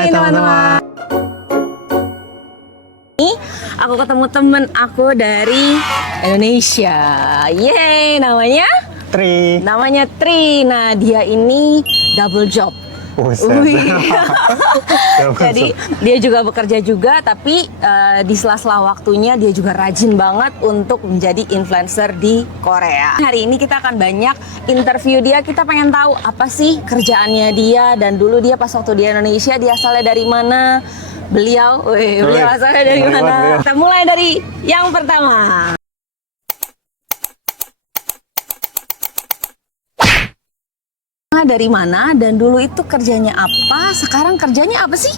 Hai teman-teman. Ini aku ketemu temen aku dari Indonesia. Yeay, namanya Tri. Nah, dia ini double job. Wih. Jadi dia juga bekerja juga, tapi di sela-sela waktunya dia juga rajin banget untuk menjadi influencer di Korea. Hari ini kita akan banyak interview dia. Kita pengen tahu apa sih kerjaannya dia, dan dulu dia pas waktu di Indonesia dia asalnya dari mana. Beliau asalnya dari mana? Kita mulai dari yang pertama. Dari mana dan dulu itu kerjanya apa? Sekarang kerjanya apa sih?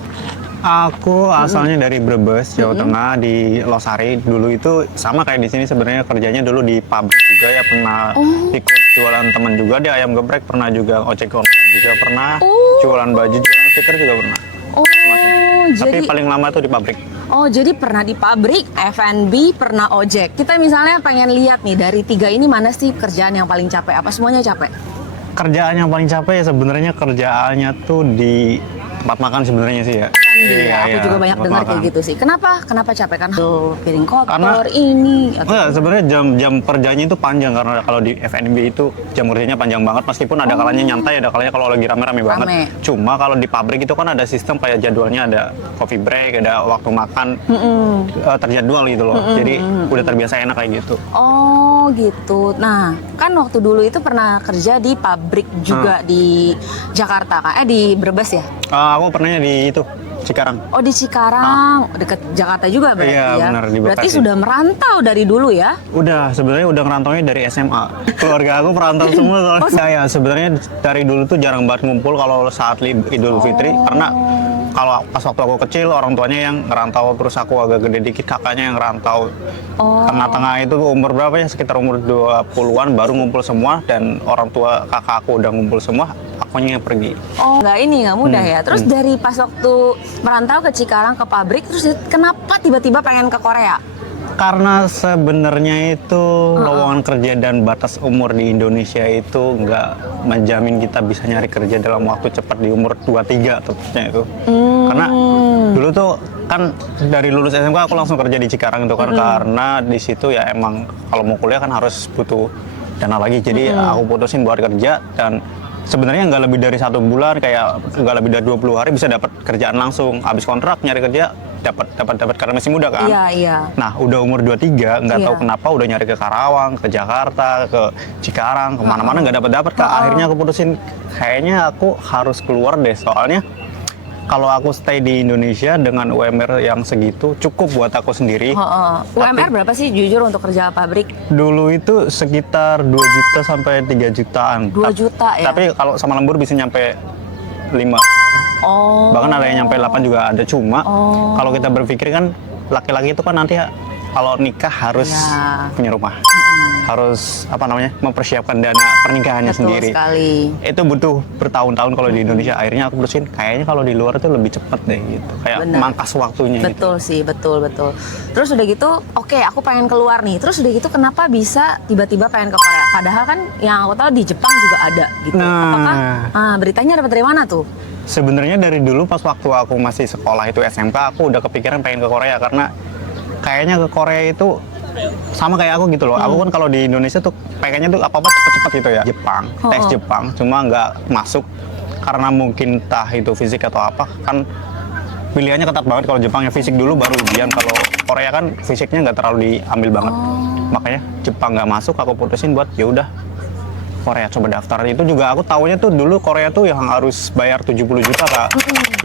Aku asalnya dari Brebes, Jawa Tengah, di Losari. Dulu itu sama kayak di sini sebenarnya, kerjanya dulu di pabrik juga ya, pernah ikut jualan teman juga di ayam geprek, pernah juga ojek online juga pernah, jualan baju, jualan stiker juga pernah. Tapi paling lama tuh di pabrik. Oh, jadi pernah di pabrik, F&B, pernah ojek. Kita misalnya pengen lihat nih, dari tiga ini mana sih kerjaan yang paling capek? Apa semuanya capek? Kerjaan yang paling capek ya sebenarnya kerjaannya tuh di tempat makan sebenarnya sih ya. Aku juga banyak dengar kayak gitu sih. Kenapa capek? Kan piring kotor karena, ini. Enggak, sebenarnya jam kerjanya itu panjang, karena kalau di F&B itu jam kerjanya panjang banget, meskipun ada kalanya nyantai, ada kalanya kalau lagi rame-rame banget. Cuma kalau di pabrik itu kan ada sistem kayak jadwalnya, ada coffee break, ada waktu makan terjadwal gitu loh. Jadi udah terbiasa enak kayak gitu. Oh gitu. Nah, kan waktu dulu itu pernah kerja di pabrik juga di Jakarta, di Brebes ya? Aku pernahnya di itu Cikarang. Oh, di Cikarang, deket Jakarta juga berarti ya? Benar, di Bekasi. Berarti sudah merantau dari dulu ya? Sebenarnya udah ngerantaunya dari SMA. Keluarga aku merantau semua soalnya. Ya, sebenarnya dari dulu tuh jarang banget ngumpul kalau saat Idul Fitri, karena kalau pas waktu aku kecil orang tuanya yang ngerantau, terus aku agak gede dikit kakaknya yang ngerantau. Tengah-tengah itu umur berapa ya, sekitar umur 20-an baru ngumpul semua, dan orang tua kakak aku udah ngumpul semua, akunya yang pergi. Nggak mudah ya. Terus dari pas waktu merantau ke Cikarang ke pabrik, terus kenapa tiba-tiba pengen ke Korea? Karena sebenarnya itu lowongan kerja dan batas umur di Indonesia itu nggak menjamin kita bisa nyari kerja dalam waktu cepat di umur 23 tepatnya itu. Karena dulu tuh kan dari lulus SMK aku langsung kerja di Cikarang itu kan, karena di situ ya emang kalau mau kuliah kan harus butuh dana lagi. Jadi aku putusin buat kerja, dan sebenarnya nggak lebih dari 1 bulan, kayak nggak lebih dari 20 hari bisa dapat kerjaan langsung. Habis kontrak nyari kerja dapat karena masih muda kan. Iya. Nah, udah umur 23, nggak tahu kenapa udah nyari ke Karawang, ke Jakarta, ke Cikarang, kemana-mana nggak dapat. Akhirnya aku putusin, kayaknya aku harus keluar deh, soalnya kalau aku stay di Indonesia dengan UMR yang segitu cukup buat aku sendiri. UMR berapa sih jujur untuk kerja pabrik? Dulu itu sekitar 2 juta sampai 3 jutaan. 2 juta ya? Tapi kalau sama lembur bisa nyampe 5. Bahkan ada yang nyampe 8 juga ada. Cuma kalau kita berpikir kan, laki-laki itu kan nanti kalau nikah harus punya rumah. Harus mempersiapkan dana pernikahannya sendiri. Betul sekali. Itu butuh bertahun-tahun kalau di Indonesia. Akhirnya aku putusin, kayaknya kalau di luar itu lebih cepet deh gitu. Kayak mangkas waktunya. Betul gitu. sih, betul. Terus udah gitu, aku pengen keluar nih. Terus udah gitu, kenapa bisa tiba-tiba pengen ke Korea? Padahal kan yang aku tahu di Jepang juga ada gitu. Apakah beritanya dapat dari mana tuh? Sebenarnya dari dulu pas waktu aku masih sekolah itu SMK, aku udah kepikiran pengen ke Korea, karena kayaknya ke Korea itu sama kayak aku gitu loh. Aku kan kalau di Indonesia tuh pengennya tuh apa-apa cepet-cepet gitu ya. Jepang, tes Jepang, cuma nggak masuk karena mungkin entah itu fisik atau apa, kan pilihannya ketat banget. Kalau Jepang ya fisik dulu baru ujian, kalau Korea kan fisiknya nggak terlalu diambil banget. Makanya Jepang nggak masuk, aku putusin buat ya udah Korea coba daftar. Itu juga aku taunya tuh dulu Korea tuh yang harus bayar 70 juta Kak.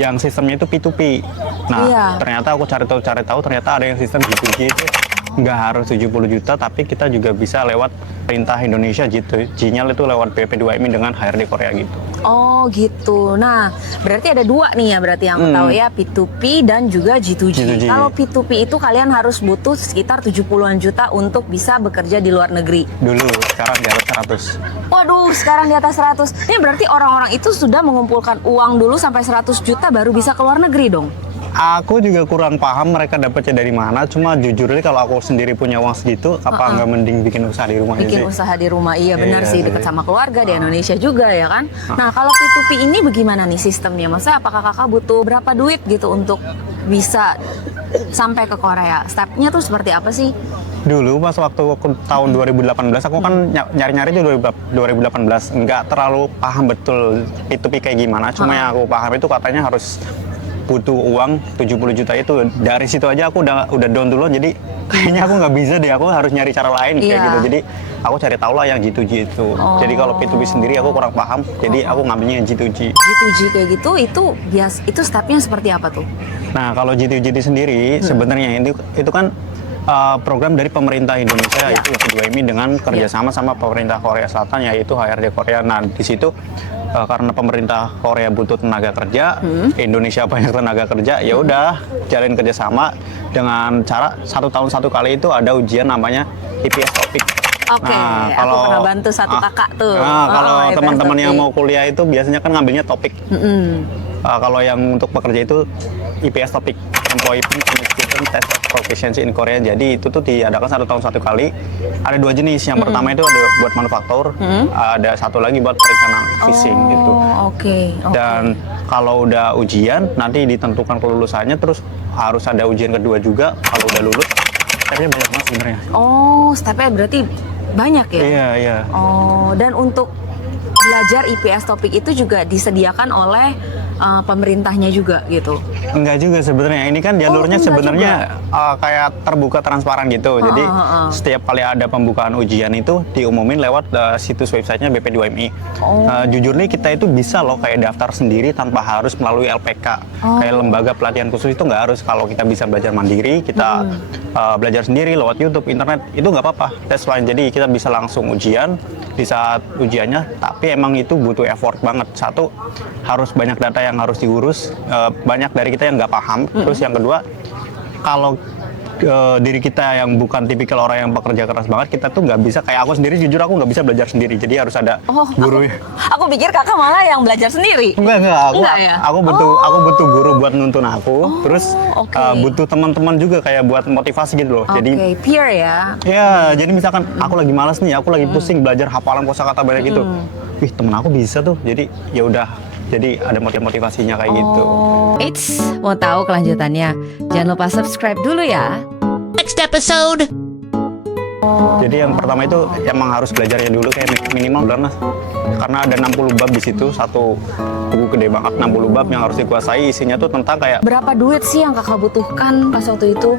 Yang sistemnya itu P2P. Nah, ternyata aku cari tahu ternyata ada yang sistem G2G itu nggak harus 70 juta, tapi kita juga bisa lewat perintah Indonesia G-nya itu lewat BP2MI dengan HRD Korea gitu. Oh gitu. Nah, berarti ada dua nih ya, berarti yang aku tahu ya, P2P dan juga G2G. Kalau P2P itu kalian harus butuh sekitar 70-an juta untuk bisa bekerja di luar negeri. Dulu, sekarang di atas 100. Waduh, sekarang di atas 100. Ini berarti orang-orang itu sudah mengumpulkan uang dulu sampai 100 juta baru bisa ke luar negeri dong? Aku juga kurang paham mereka dapatnya dari mana. Cuma jujur nih kalau aku sendiri punya uang segitu, apa nggak mending bikin usaha di rumah Bikin sih? usaha di rumah, iya benar Iya sih, sih. dekat sama keluarga di Indonesia juga ya kan. Nah kalau P2P ini bagaimana nih sistemnya? Maksudnya apakah kakak butuh berapa duit gitu untuk bisa sampai ke Korea? Stepnya tuh seperti apa sih? Dulu pas waktu aku tahun 2018, aku kan nyari-nyari itu 2018, nggak terlalu paham betul P2P kayak gimana. Cuma yang aku paham itu katanya harus butuh uang 70 juta itu. Dari situ aja aku udah down duluan, jadi kayaknya aku nggak bisa deh, aku harus nyari cara lain kayak Iya. gitu. Jadi aku cari tahu lah yang G2G itu. Jadi kalau P2P sendiri aku kurang paham, jadi aku ngambilnya yang G2G. G2G kayak gitu, itu stepnya seperti apa tuh? Nah, kalau G2G seendiri sebenarnya itu kan program dari pemerintah Indonesia yaitu BP2MI dengan kerjasama sama pemerintah Korea Selatan yaitu HRD Korea. Nah, di situ karena pemerintah Korea butuh tenaga kerja, Indonesia banyak tenaga kerja, ya udah jalin kerjasama dengan cara 1 tahun 1 kali itu ada ujian namanya IPS Topik. Oke, aku pernah bantu satu kakak tuh. Kalau IPS teman-teman yang Topik. mau kuliah itu biasanya kan ngambilnya topik. Kalau yang untuk pekerja itu IPS Topik, Employment Communication Test of Proficiency in Korea. Jadi itu tuh diadakan 1 tahun 1 kali. Ada 2 jenis. Yang pertama itu ada buat manufaktur, ada satu lagi buat perikanan, fishing gitu. Oke. Dan kalau udah ujian, nanti ditentukan kelulusannya, terus harus ada ujian kedua juga. Kalau udah lulus, stepnya banyak banget sebenarnya. Oh, stepnya berarti banyak ya? Iya, iya. Oh, dan untuk belajar IPS Topik itu juga disediakan oleh pemerintahnya juga gitu. Enggak juga sebenarnya. Ini kan jalurnya enggak sebenarnya kayak terbuka transparan gitu. Jadi setiap kali ada pembukaan ujian itu diumumin lewat situs websitenya BP2MI. Jujur nih kita itu bisa loh kayak daftar sendiri tanpa harus melalui LPK. Kayak lembaga pelatihan khusus itu nggak harus. Kalau kita bisa belajar mandiri, kita belajar sendiri lewat YouTube, internet, itu nggak apa-apa. That's fine. Jadi kita bisa langsung ujian di saat ujiannya. Tapi emang itu butuh effort banget. Satu, harus banyak data yang harus diurus, banyak dari kita yang nggak paham. Terus yang kedua, kalau diri kita yang bukan tipikal orang yang bekerja keras banget, kita tuh nggak bisa, kayak aku sendiri jujur aku nggak bisa belajar sendiri, jadi harus ada guru. Aku pikir kakak malah yang belajar sendiri. Enggak, Enggak ya? aku butuh guru buat nuntun aku, terus butuh teman-teman juga kayak buat motivasi gitu loh. Jadi peer ya. ya, jadi misalkan aku lagi malas nih, aku lagi pusing belajar hafalan kosakata banyak gitu. Wih, temen aku bisa tuh, jadi ya udah, jadi ada motivasinya kayak gitu. Eits, mau tahu kelanjutannya? Jangan lupa subscribe dulu ya. Next episode. Jadi yang pertama itu emang harus belajarnya dulu kayak minimal udah, karena ada 60 bab di situ, satu buku gede banget 60 bab yang harus dikuasai. Isinya tuh tentang kayak Berapa duit sih yang kakak butuhkan pas waktu itu?